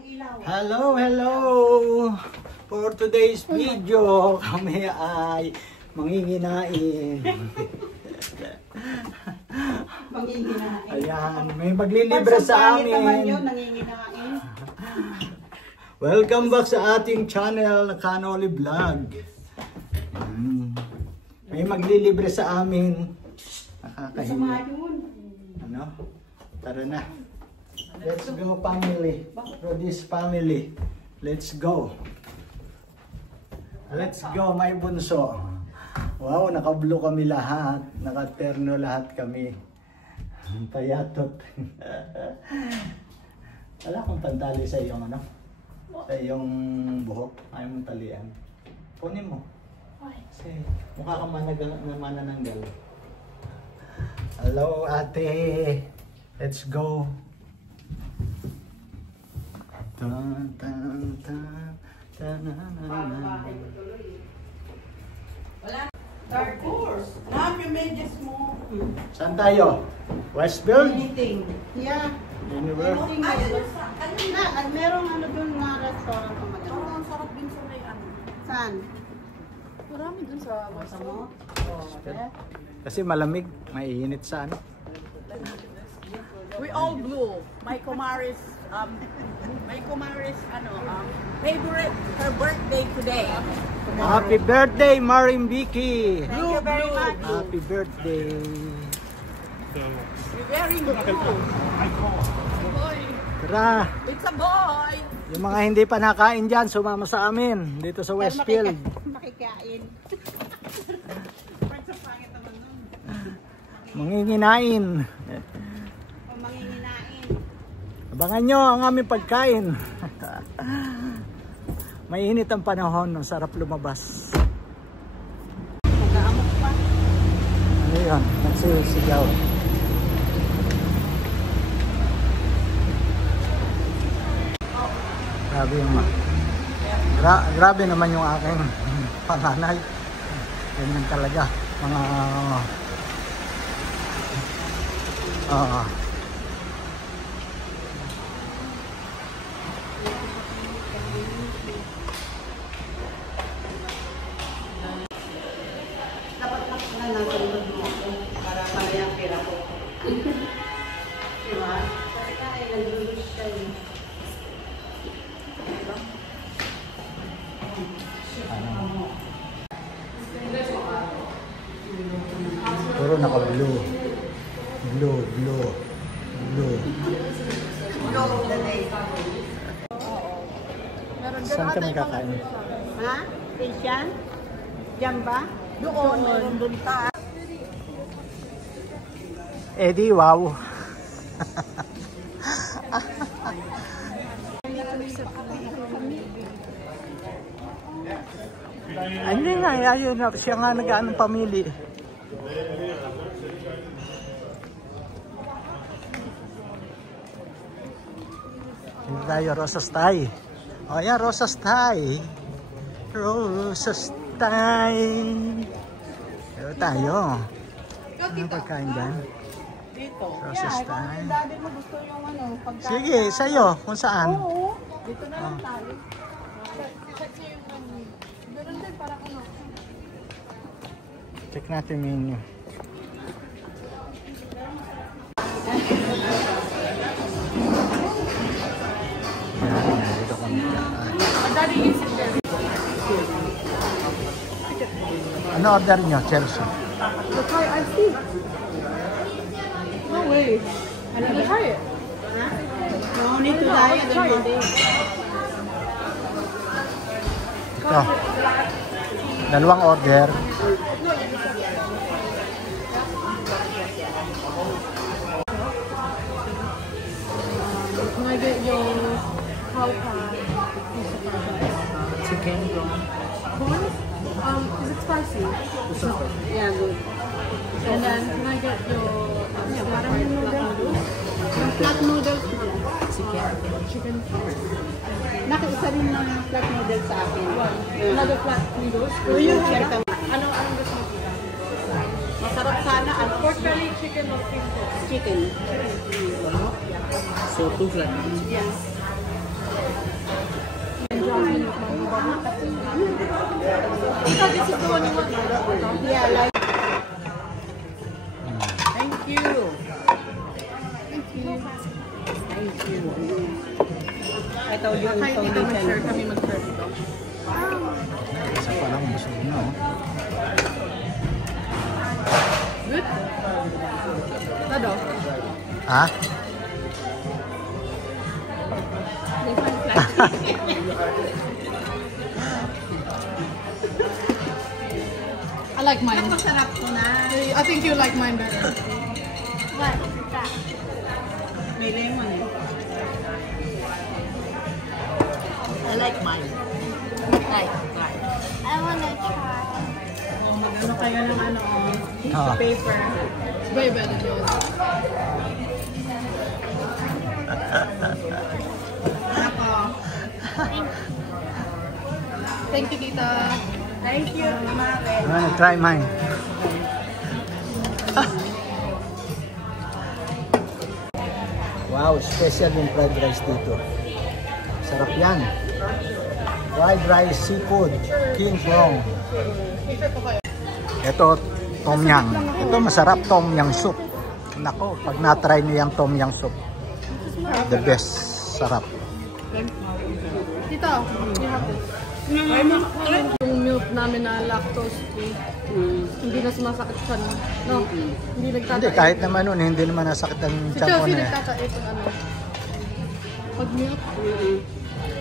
yung ilaw. Hello! For today's video, kami ay manginginain. Manginginain. Ayan, may maglilibre sa amin. Naman yun, nanginginain. Welcome back sa ating channel na Kanoli Vlog. May maglilibre sa amin. Nakakahiya. Ano? Tara na. Let's go family. Rodis family. Let's go. Let's go my bunso. Wow, naka-blue kami lahat. Naka-terno lahat kami. Payatot. Wala akong pantali sa iyong ano? Sa iyong buhok. Ayaw mong talian. Punin mo. Kasi mukha kang manananggal. Hello ate. Let's go. Tan tan tan tan. Wala. Dark horse. Alam yung medyas mo. Saan tayo? Westfield? Anything. Yeah. Anywhere? Ayun na. Merong ano doon na restaurant. Ang sarap din sa may ano. Saan? Marami dun sa Sa mo? Kasi malamig, maiinit sa ano. We all blue. My kumaris, favorite, her birthday today. Happy birthday, Maring Vicky! Thank you very much. Happy birthday! You're wearing blue. Boy. Tara! It's a boy. Yung mga hindi pa nakain dyan, sumama sa amin dito sa Westfield. Makikain. Manginginain. Manginginain. Abangan nyo ang aming pagkain. Mainit ang panahon, ang sarap lumabas. Mag-aamok pa. Ano yun? Nagsisigaw. Grabe yung grabe naman yung aking panganay. Ganyan talaga. Mga Dapat lang na nasa mo ako para malayang pera ko. Diba? Kasi ka ay nag-release siya eh. puro naka-blue. Blue. Saan kami kakain? Ha? Asian? Diyan ba? Doon, meron dun ta. Eddie, wow. Hindi nga, ayun na. Siya nga nag-aanong pamili. Hindi tayo, Rosas Thai. O yan, Rosas Thai. Rosas Thai. Pero tayo. Ano pagkain dyan? Dito. Rosas Thai. Daddy mo gusto yung ano, pagkain. Sige, sa'yo. Kung saan. Oo. Dito na lang tayo. Kasi yung ano, meron din para ano. Check natin menu. Dito kami. Madali is in there. Ano order nyo, Chelsea? The Thai iced tea. No way. I need to try it. No need to diet. Ito. Dalawang order. Can I get your cow pie? Chicken prawn. Is it spicy? Yeah, good. And then can I get your flat noodles? Chicken. Nakiisa rin ng flat noodles sa akin. Another flat noodles. Will you check them? Anong gusto mo? Masarap sana. Ano? Pork belly, chicken, or fish? Chicken. So, 2 flat. Yeah. one you want? Yeah, like. Thank you. Thank you. I told you, Kahit dito mag-share kami mag-share dito. Isa pa lang, busog na oh. Good? Lado? Ha? They find flat. I like mine. Masarap ko na. I think you like mine better. What? That. May lemon eh. I like mine. Like. I wanna try. Oh, mag-ano kayo ng ano, Ah. paper. It's way better than yours. Ako. Thank you, Tita. Thank you, Mare. I'm gonna try mine. Wow, special yung fried rice dito. Sarap yan. Fried rice, seafood, king prawn. Ito, tom yum. Ito masarap, tom yum soup. Nako, pag na-try niyo yung tom yum soup, the best. Sarap. Tita, you have this. Yung milk namin na lactose free. Hindi na sumasakit siya. No? Hindi nagtatae. Hindi, kahit naman nun, hindi naman nasakit ang Si tiyan ko Chelsea na eh. nagtatae pag ano. Pag milk.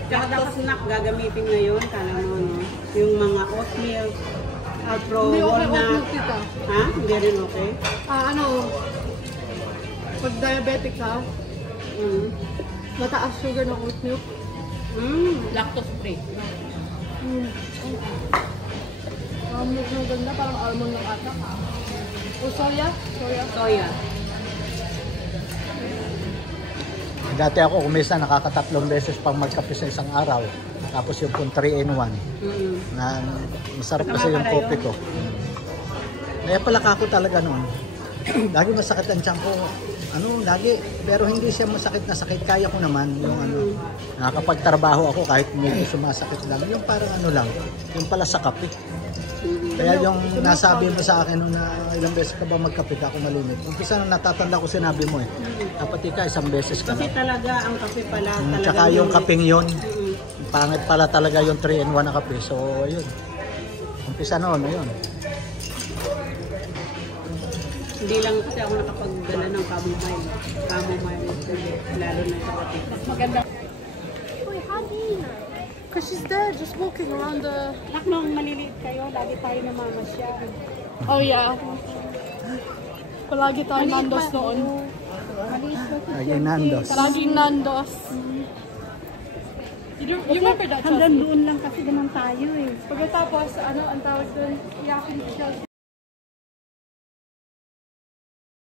Tsaka dapat snack gagamitin ngayon, kala mo, no? Yung mga oat milk, Alpro, Hindi okay oat walnut. milk, Tita. Ha? Hindi rin okay? Ano, pag diabetic ka, mataas sugar ng oat milk. Lactose free. Milk na ganda, parang almond ng ata. O soya? Soya. Dati ako, kumisa nakakatatlong beses pang magkape sa isang araw. Tapos yung pong 3-in-1. Na masarap kasi yung kopi ko. Kaya pala ako talaga noon. Lagi masakit ang tiyan ko. Lagi. Pero hindi siya masakit na sakit. Kaya ko naman yung nakakapagtrabaho ako kahit medyo sumasakit lang. Yung parang lang. Yung pala sa kape. Kaya yung nasabi mo sa akin na ilang beses ka ba magkape ako malimit. Umpisa nung natatanda ko sinabi mo eh. Dapat ika isang beses ka Kasi lang. talaga, ang kape pala, talaga. Tsaka yung kapeng yun. Pangit pala talaga yung 3-in-1 na kape. So, ayun. Umpisa noon, ayun. Hindi lang kasi ako nakapagdala ng chamomile. Lalo na sa kape. Mas maganda. Wait, how do you know? Because she's there, just walking around the... Anak, nung maliliit kayo, lagi tayo namamasyal. Oh yeah. Palagi tayo Nandos noon. Laging Nandos. Palaging Nandos. You remember that? Hanggang doon lang kasi naman tayo eh. Pagkatapos, ang tawag doon, iyakin ni Chelsea.